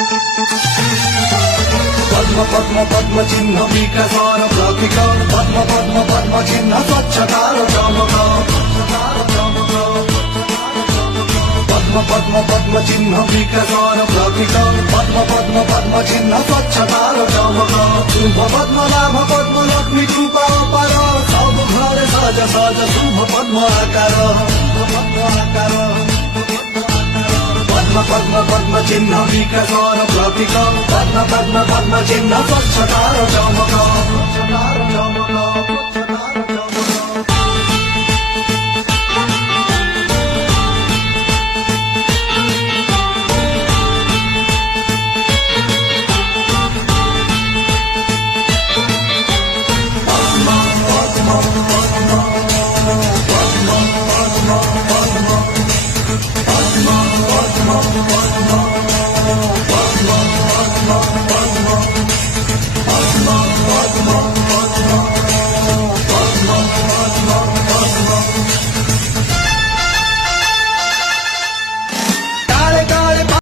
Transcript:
पद्म पद्म पद्म चिन्ह विकासर प्रतीक पद्म पद्म पद्म चिन्ह स्वच्छतार चमक पद्म पद्म पद्म चिन्ह विकासर प्रतीक पद्म पद्म पद्म चिन्ह स्वच्छतार चमक शुभ पद्म लाभ पद्म लक्ष्मी कृपा अपार सब घर सज सज शुभ पद्म आकार पद्म पद्म पद्म चिन्ह विकासर प्रतीक पद्म पद्म पद्म चिन्ह स्वच्छतार चमक